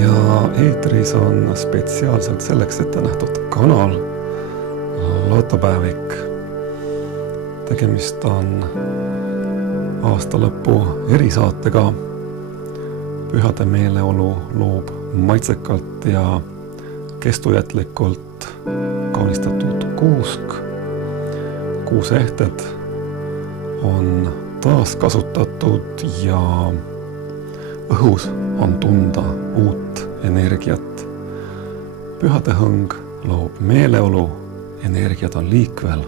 ja eetris on spetsiaalselt selleks ette nähtud kanal Lotopäevik. Tegemist on aastalõpu erisaatega. Pühade meeleolu loob maitsekalt ja kestujätlikult kaunistatud kuusk. Kuuseehted on taaskasutatud ja õhus on tunda uut energiat. Pühade hõng loob meeleolu, energiat on liikvel.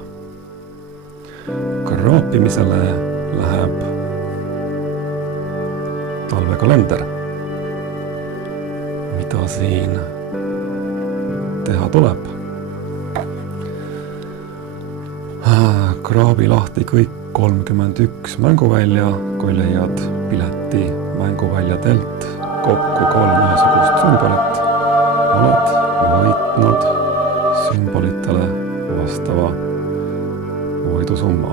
Kraapimisele läheb talvekalender. Mida siin teha tuleb? Kraabi lahti kõik 31 mänguvälja, kui leiad pileti mänguväljadelt kokku 3 ühesugust sümbolit, oled võitnud sümbolitele vastava võidusumma.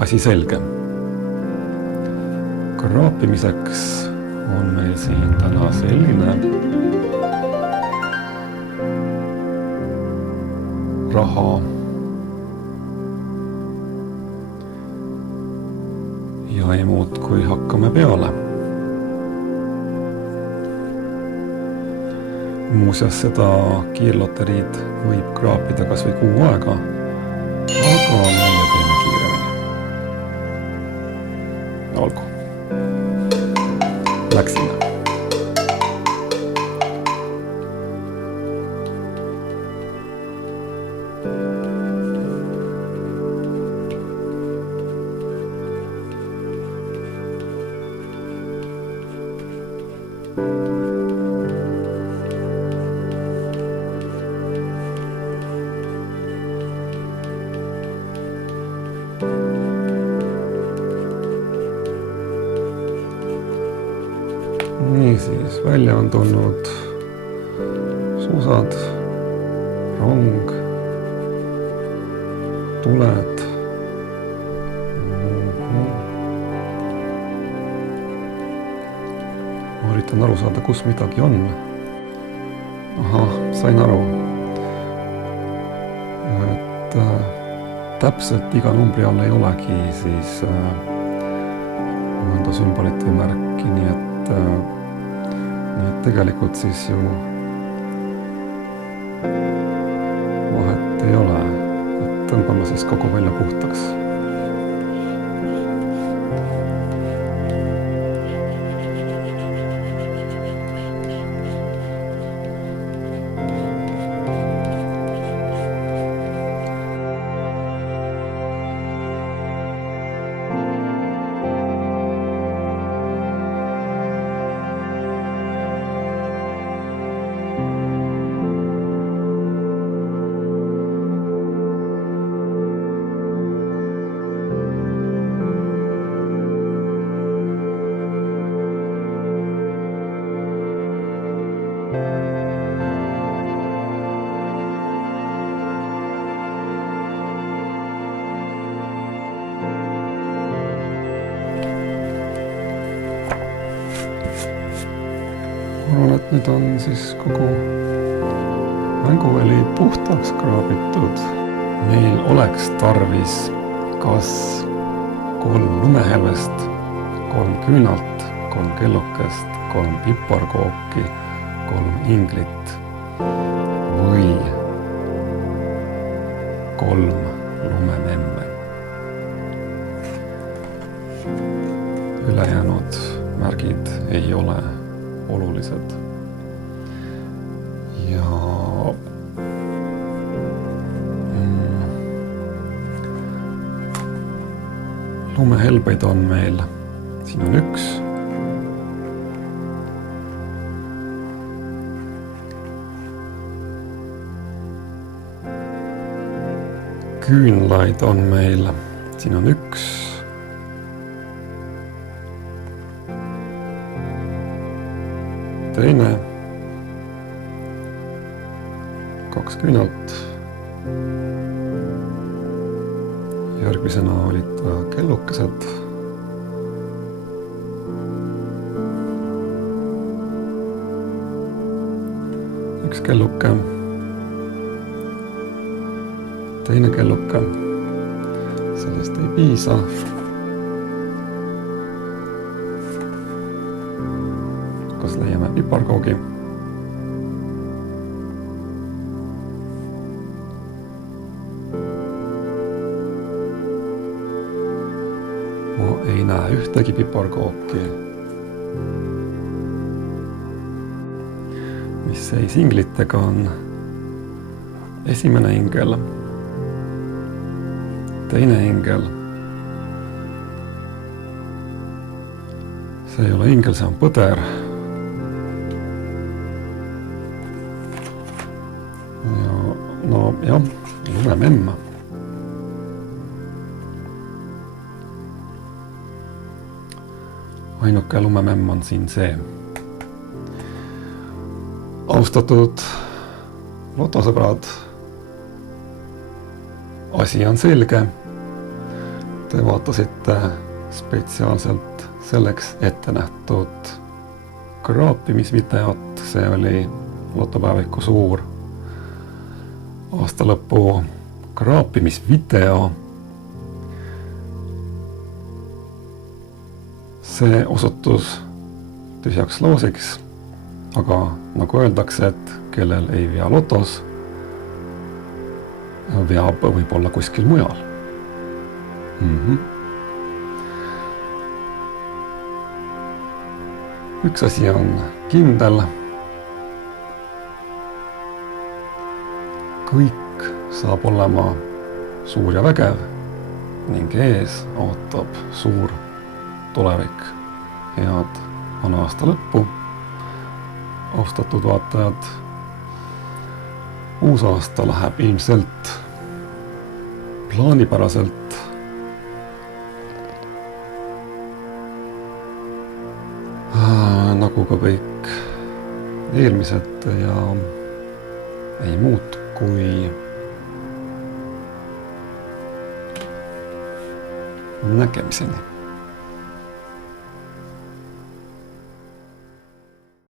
Asi selge. Kraapimiseks on meil siin täna selline raha ja ei muud, kui hakkame peale. Muuseas, seda kiirloteriid võib kraapida kas või kuu aega, aga meie teeme kiiremini. Olgu. Läksime. Niisiis, välja on tulnud suusad, rong, tuled. Ma üritan aru saada, kus midagi on. Ahah, sain aru. Et täpselt iga numbri all ei olegi siis mõnda sümbolit või märki, nii et tegelikult siis ju vahet ei ole. Tõmbame siis kogu välja puhtaks. Arvan, et nüüd on siis kogu mänguväli puhtaks kraabitud. Meil oleks tarvis kas 3 lumehelvest, 3 küünalt, 3 kellukest, 3 piparkooki, 3 inglit või 3 lumememme. Ülejäänud märgid ei ole olulised. Ja lumehelbeid on meil, siin on 1. Küünlaid on meil, siin on 1. Teine, 2 küünalt. Järgmisena olid kellukesed. üks kelluke, teine kelluke, sellest ei piisa. Kas leiame piparkoogi? Ma ei näe ühtegi piparkooki. Mis seis inglitega on? Esimene ingel, teine ingel. See ei ole ingel, see on põder. No jah, lumememm. Ainuke lumememm on siin see. Austatud lotosõbrad, asi on selge. Te vaatasite spetsiaalselt selleks ette nähtud kraapimisvideot. See oli lotopäeviku suur aastalõpu kraapimisvideo. See osutus tühjaks loosiks, aga nagu öeldakse, et kellel ei vea lotos, veab võib-olla kuskil mujal. Üks asi on kindel. Kõik saab olema suur ja vägev ning ees ootab suur tulevik. Head vana aasta lõppu, austatud vaatajad. Uus aasta läheb ilmselt plaanipäraselt. Nagu ka kõik eelmised ja ei muud kui nägemiseni.